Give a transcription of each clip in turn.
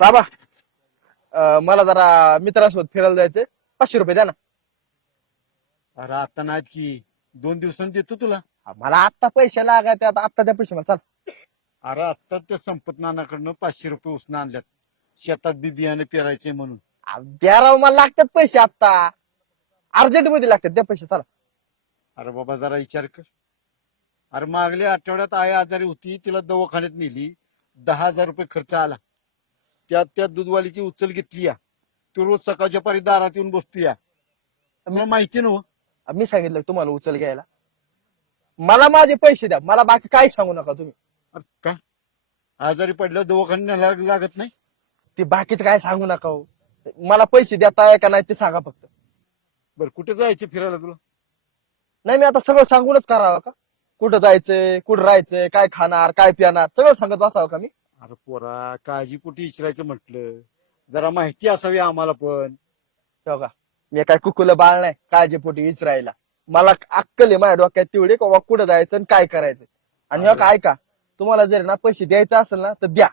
बाबा मला जरा मित्रासोबत फिरायला जायचंय, 500 रुपये द्या ना. अरे आता नाहीत की 2 दिवसांनी देतो तुला. मला आत्ता पैसे लागायचे, आता आत्ता द्या पैसे मला, चल. अरे आत्ता त्या संपत नानाकडनं 500 रुपये उसनं आणल्यात. शेतात बी बियाणे पेरायचे म्हणून. द्या राव, मला लागतात पैसे आत्ता, अर्जंट मध्ये लागतात, द्या पैसे चला. अरे बाबा जरा विचार कर. अरे मागल्या आठवड्यात आई आजारी होती, तिला दवाखान्यात नेली, 10,000 रुपये खर्च आला. त्यात त्या दूधवालीची उचल घेतली या. तो रोज सकाळच्या पारी दारात येऊन बसतो या. तुला माहिती नव. मी सांगितलं तुम्हाला उचल घ्यायला, मला माझे पैसे द्या, मला बाकी काही सांगू नका तुम्ही. अरे का आजारी पडल्यावर दवाखान्यात लागत नाही? ते बाकीच काय सांगू नका हो. मला पैसे देताय का नाही ते सांगा फक्त. बरं कुठे जायचं फिरायला तुला? नाही, मी आता सगळं सांगूनच करावं का? कुठं जायचंय, कुठं राहायचंय, काय खाणार, काय पिणार, सगळं सांगत बसावं का मी? अरे पोरा काळजी पोटी विचारायचं म्हटलं, जरा माहिती असावी आम्हाला पण. हो का, मी काय कुकुलं बाळ नाही काळजीपोटी विचारायला. मला अक्कल आहे माझ्या डोक्यात तेवढी, का कुठं जायचं आणि काय करायचं. आणि हो का, ऐका, तुम्हाला जर ना पैसे द्यायचं असेल ना तर द्या,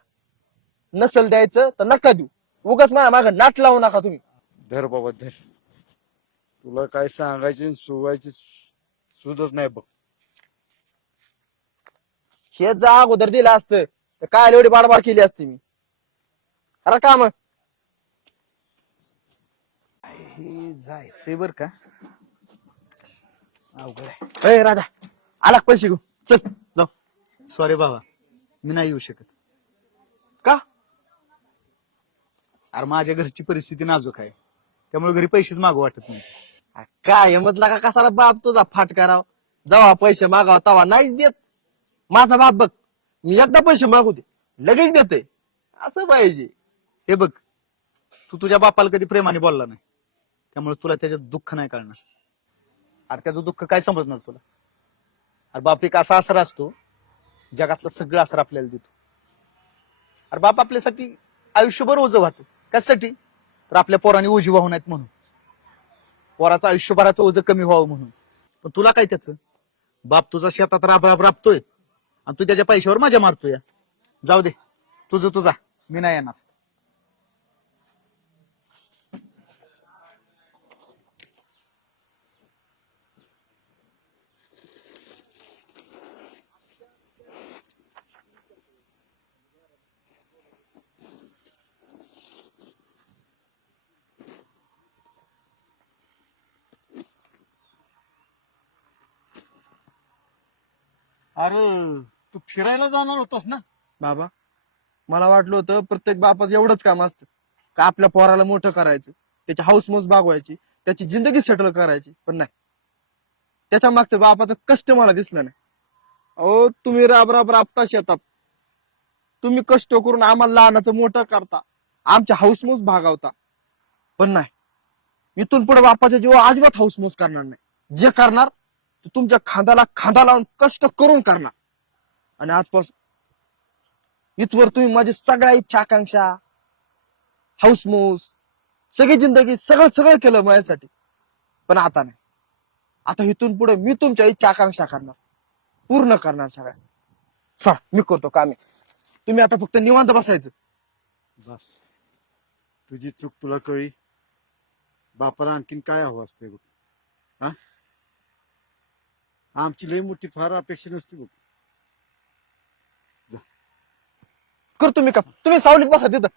नसेल द्यायचं तर नका देऊ. उगाच माझ्या मागं नाट लावू नका तुम्ही. धर बाबा धर. तुला काय सांगायची सुवायची सुधच नाही बघ. हे जा अगोदर दिलं असतं तर काय एवढी बाडबाड केली असती मी. अरे का मग हे जायचंय बर का, अवघड आहे. ए राजा, आला का पैसे घेऊ, चल जाऊ. सॉरी बाबा, मी नाही येऊ शकत. का? अरे माझ्या घरची परिस्थिती नाजूक आहे, त्यामुळे घरी पैसेच मागू वाटत नाही. काय म्हटलं का, कसाला बाप तुझा फाटकाराव, जेव्हा पैसे मागावा तेव्हा नाहीच देत. माझा बाप बघ, मी एकदा पैसे मागू दे लगेच देते, असं पाहिजे. हे बघ, तू तुझ्या बापाला कधी प्रेमाने बोलला नाही, त्यामुळे तुला त्याच्यात दुःख नाही कळणार. अरे त्याचं दुःख काय समजणार तुला? अरे बाप एक असा आसरा असतो, जगातलं सगळं आसरा आपल्याला देतो. अरे बाप आपल्यासाठी आयुष्यभर ओझं वाहतो. कशासाठी? तर आपल्या पोरांनी ओझी वाहू नयेत म्हणून, पोराचं आयुष्यभराचं ओझं कमी व्हावं म्हणून. पण तुला काय त्याचं? बाप तुझा शेतात राबतोय आणि तू त्याच्या पैशावर मजा मारतोय. जाऊ दे, तुझं तुझा, मी नाही येणार. अरे तू फिरायला जाणार होतास ना? बाबा, मला वाटलं होतं प्रत्येक बापाचं एवढंच काम असतं का आपल्या पोराला मोठं करायचं, त्याची हाऊसमौज भागवायची, त्याची जिंदगी सेटल करायची. पण नाही, त्याच्या मागचं बापाचं कष्ट मला दिसलं नाही. अहो, तुम्ही राब राब राबता शेतात, तुम्ही कष्ट करून आम्हाला लहानाचं मोठं करता, आमच्या हाऊसमौज भागवता. पण नाही, इथून पुढे बापाच्या जीवा अजिबात हाऊसमौज करणार नाही. जे करणार ते तुमच्या खांद्याला खांदा लावून कष्ट करून करणार. आणि आजपासून इथवर तुम्ही माझी सगळ्या इच्छा आकांक्षा, हाऊसमौज, सगळी जिंदगी सगळं सगळं केलं माझ्यासाठी. पण आता नाही, आता इथून पुढे मी तुमच्या इच्छा आकांक्षा करणार, पूर्ण करणार सगळ्या. चला मी करतो काम आहे, तुम्ही आता फक्त निवांत बसायचं. बस तुझी चूक तुला कळी. बापाला आणखीन काय हवं असते बघ. हा, आमची लई मोठी फार अपेक्षा नसते बघ. करतो मी काम, तुम्ही सावलीत बसा तिथं.